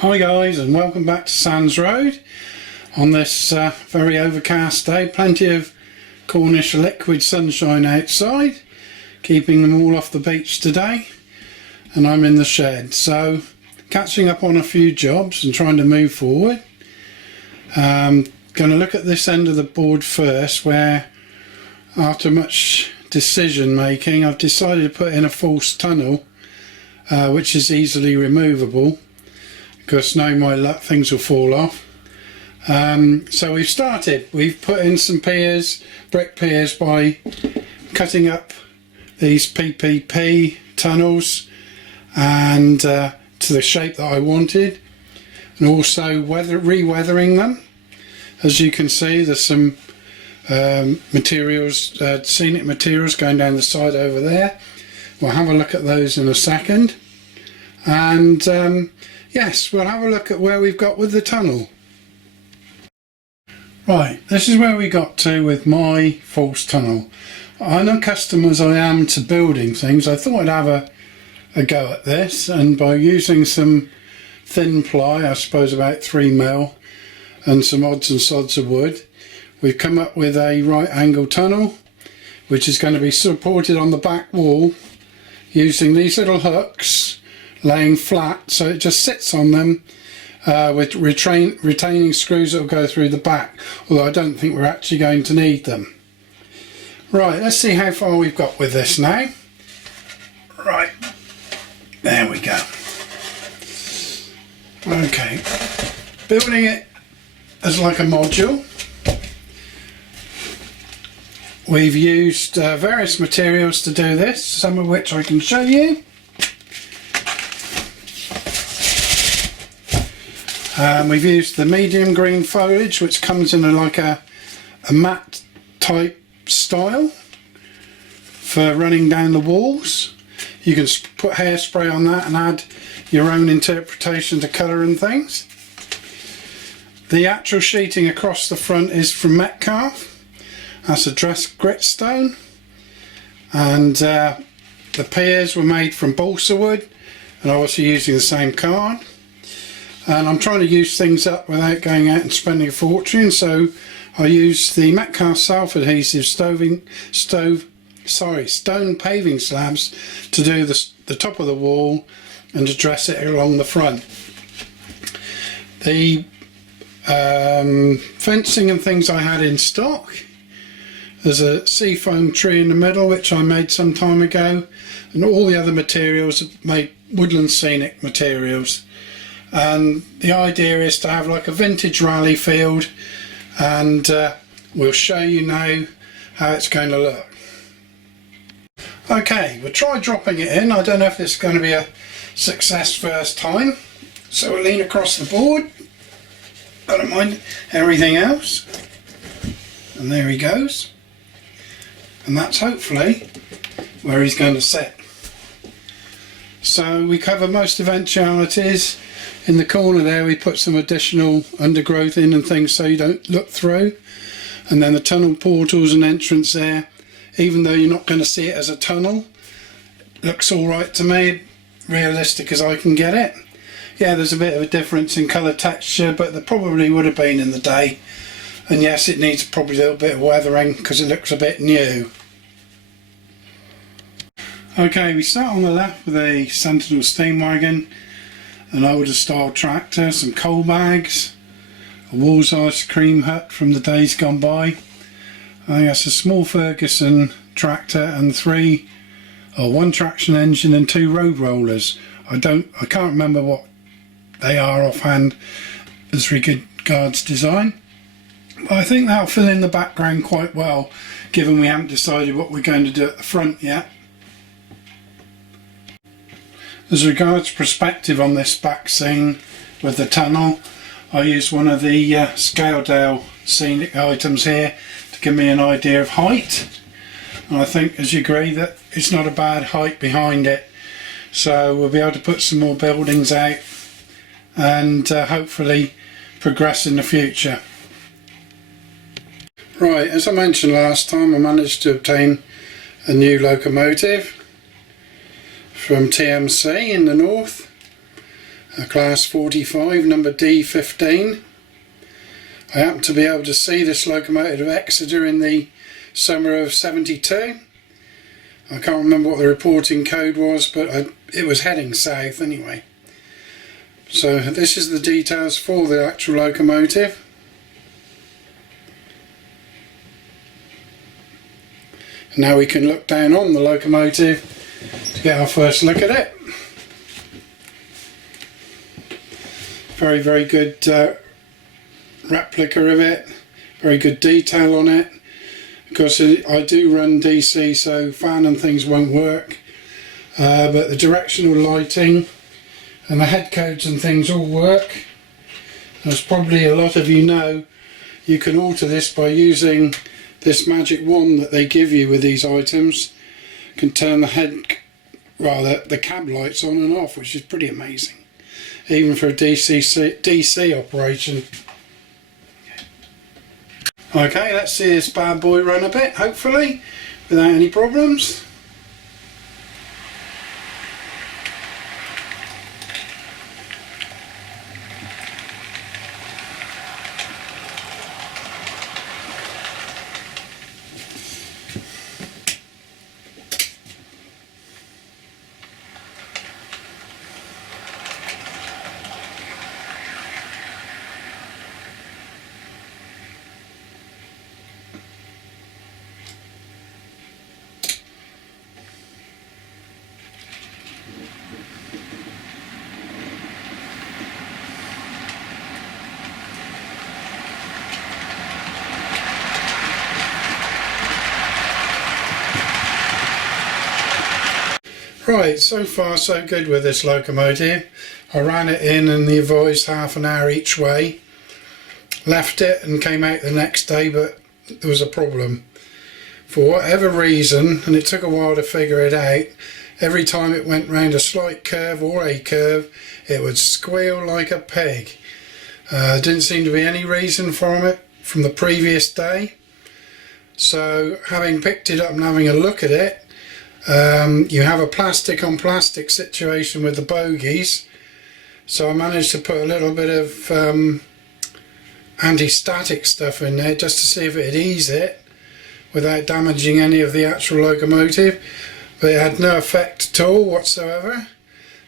Hi guys, and welcome back to Sands Road on this very overcast day. Plenty of Cornish liquid sunshine outside, keeping them all off the beach today, and I'm in the shed, so catching up on a few jobs and trying to move forward. Going to look at this end of the board first, where after much decision making I've decided to put in a false tunnel which is easily removable, because knowing my luck things will fall off. So we've put in some piers, brick piers, by cutting up these PPP tunnels and to the shape that I wanted, and also re-weathering them. As you can see, there's some materials, scenic materials going down the side over there. We'll have a look at those in a second, and yes, we'll have a look at where we've got with the tunnel. Right, this is where we got to with my false tunnel. Unaccustomed as I am to building things, I thought I'd have a go at this, and by using some thin ply, I suppose about 3mm, and some odds and sods of wood, we've come up with a right angle tunnel, which is going to be supported on the back wall using these little hooks laying flat, so it just sits on them with retaining screws that will go through the back, although I don't think we're actually going to need them. Right, let's see how far we've got with this now. Right, there we go. Okay, building it as like a module. We've used various materials to do this, some of which I can show you. We've used the medium green foliage, which comes in a matte type style for running down the walls. You can put hairspray on that and add your own interpretation to colour and things. The actual sheeting across the front is from Metcalf. That's a dressed grit stone, and the piers were made from balsa wood, and obviously using the same card. And I'm trying to use things up without going out and spending a fortune, so I used the Metcalf self-adhesive stone paving slabs to do the top of the wall and to dress it along the front. The fencing and things I had in stock. There's a seafoam tree in the middle, which I made some time ago, and all the other materials are made woodland scenic materials. And the idea is to have like a vintage rally field, and we'll show you now how it's going to look. Okay, we'll try dropping it in. I don't know if this is going to be a success first time, so we'll lean across the board. I don't mind everything else, and there he goes. And that's hopefully where he's going to sit. So we cover most eventualities. In the corner there we put some additional undergrowth in and things so you don't look through. And then the tunnel portals and entrance there, even though you're not going to see it as a tunnel, looks alright to me, realistic as I can get it. Yeah, there's a bit of a difference in colour texture, but there probably would have been in the day. And yes, it needs probably a little bit of weathering because it looks a bit new. Okay, we start on the left with a Sentinel steam wagon, an older style tractor, some coal bags, a Wall's ice cream hut from the days gone by. I think that's a small Ferguson tractor and one traction engine and 2 road rollers. I can't remember what they are offhand as regards design. But I think that'll fill in the background quite well, given we haven't decided what we're going to do at the front yet. As regards perspective on this back scene with the tunnel, I used one of the Scaledale scenic items here to give me an idea of height. And I think, as you agree, that it's not a bad height behind it. So we'll be able to put some more buildings out and hopefully progress in the future. Right, as I mentioned last time, I managed to obtain a new locomotive from TMC in the north, class 45, number D15. I happen to be able to see this locomotive at Exeter in the summer of 72. I can't remember what the reporting code was, but it was heading south anyway. So this is the details for the actual locomotive. Now we can look down on the locomotive to get our first look at it. Very, very good replica of it. Very good detail on it. Because I do run DC, so fan and things won't work. But the directional lighting and the head codes and things all work. As probably a lot of you know, you can alter this by using this magic wand that they give you with these items. You can turn the cab lights on and off, which is pretty amazing, even for a DC operation. Okay, let's see this bad boy run a bit, hopefully, without any problems. Right, so far so good with this locomotive. I ran it in and the advised half an hour each way. Left it and came out the next day, but there was a problem. For whatever reason, and it took a while to figure it out, every time it went round a slight curve or a curve, it would squeal like a pig. Didn't seem to be any reason from it from the previous day. So having picked it up and having a look at it, you have a plastic on plastic situation with the bogies, so I managed to put a little bit of anti-static stuff in there just to see if it'd ease it without damaging any of the actual locomotive, but it had no effect at all whatsoever,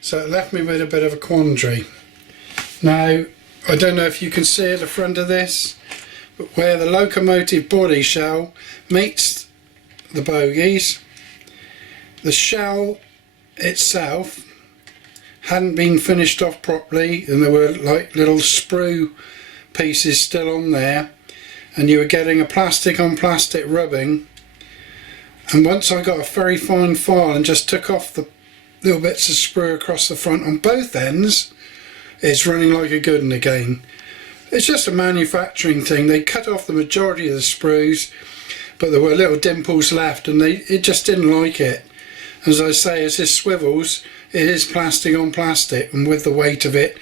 so it left me with a bit of a quandary. Now, I don't know if you can see at the front of this, but where the locomotive body shell meets the bogies, the shell itself hadn't been finished off properly, and there were like little sprue pieces still on there, and you were getting a plastic on plastic rubbing. And once I got a very fine file and just took off the little bits of sprue across the front on both ends, it's running like a good one again. It's just a manufacturing thing. They cut off the majority of the sprues, but there were little dimples left, and it just didn't like it. As I say, as this swivels, it is plastic on plastic, and with the weight of it,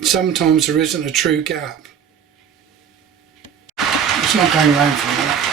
sometimes there isn't a true gap. It's not going round for that.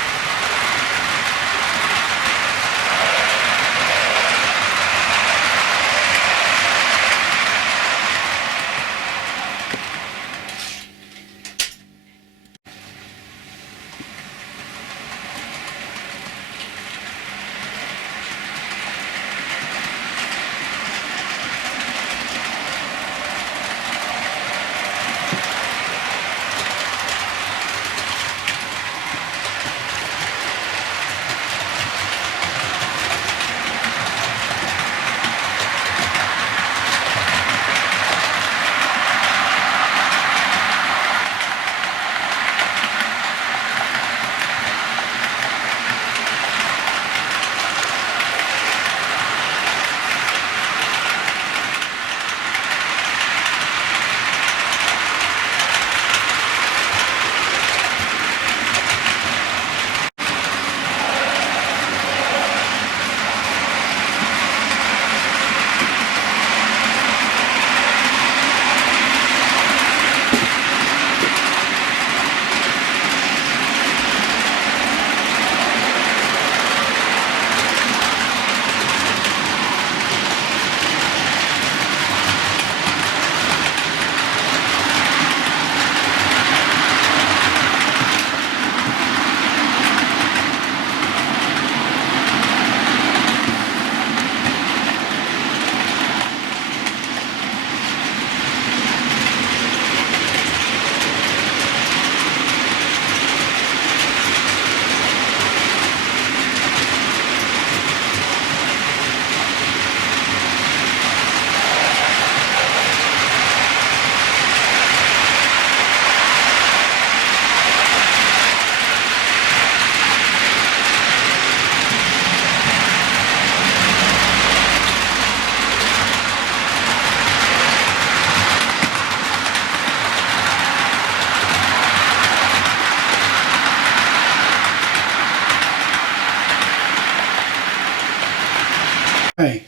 Okay,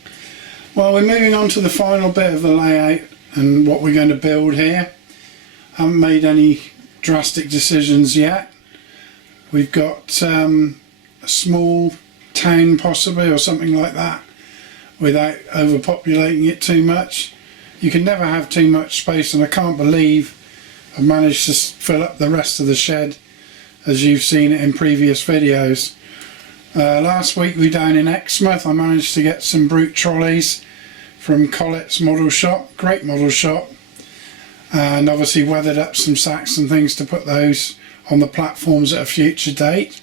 well, we're moving on to the final bit of the layout and what we're going to build here. Haven't made any drastic decisions yet. We've got a small town possibly, or something like that, without overpopulating it too much. You can never have too much space, and I can't believe I've managed to fill up the rest of the shed as you've seen it in previous videos. Last week we were down in Exmouth. I managed to get some brute trolleys from Collett's model shop, great model shop, and obviously weathered up some sacks and things to put those on the platforms at a future date.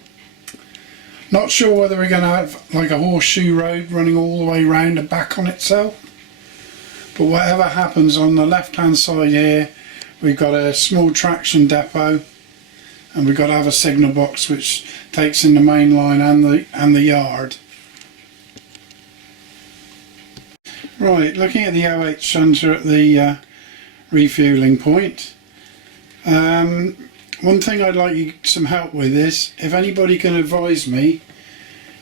Not sure whether we're going to have like a horseshoe road running all the way round and back on itself, but whatever happens, on the left hand side here we've got a small traction depot, and we've got to have a signal box which takes in the main line and the yard. Right, looking at the OH shunter at the refueling point. One thing I'd like you some help with is if anybody can advise me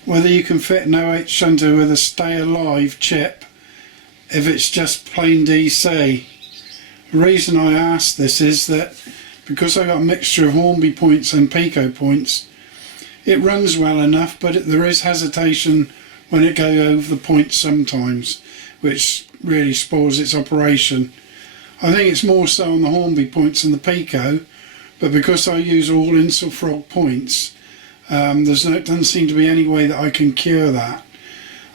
whether you can fit an OH shunter with a stay alive chip if it's just plain DC. The reason I ask this is that because I've got a mixture of Hornby points and Pico points, it runs well enough, but there is hesitation when it goes over the points sometimes, which really spoils its operation. I think it's more so on the Hornby points than the Pico, but because I use all Insulfrog points, there doesn't seem to be any way that I can cure that.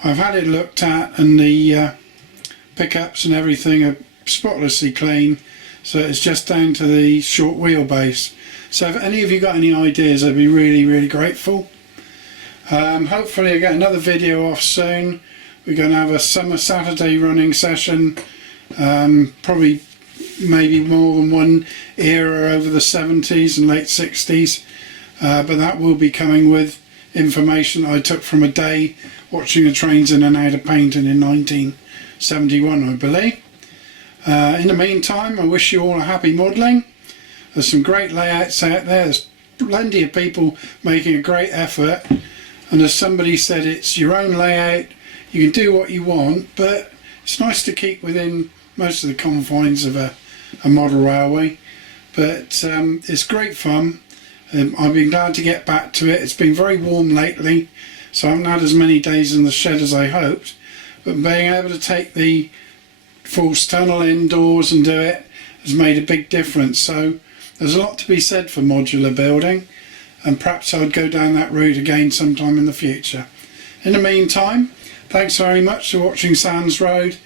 I've had it looked at, and the pickups and everything are spotlessly clean, so it's just down to the short wheelbase. So if any of you got any ideas, I'd be really grateful. Hopefully I get another video off soon. We're going to have a summer Saturday running session, probably maybe more than one era over the 70s and late 60s, but that will be coming with information I took from a day watching the trains in and out of Paynton in 1971, I believe. In the meantime, I wish you all a happy modelling. There's some great layouts out there. There's plenty of people making a great effort, and as somebody said, it's your own layout. You can do what you want, but it's nice to keep within most of the confines of a model railway. But it's great fun. I've been glad to get back to it. It's been very warm lately, so I haven't had as many days in the shed as I hoped, but being able to take the Falls Tunnel indoors and do it has made a big difference. So there's a lot to be said for modular building, and perhaps I'd go down that route again sometime in the future. In the meantime, thanks very much for watching Sands Road,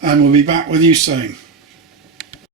and we'll be back with you soon.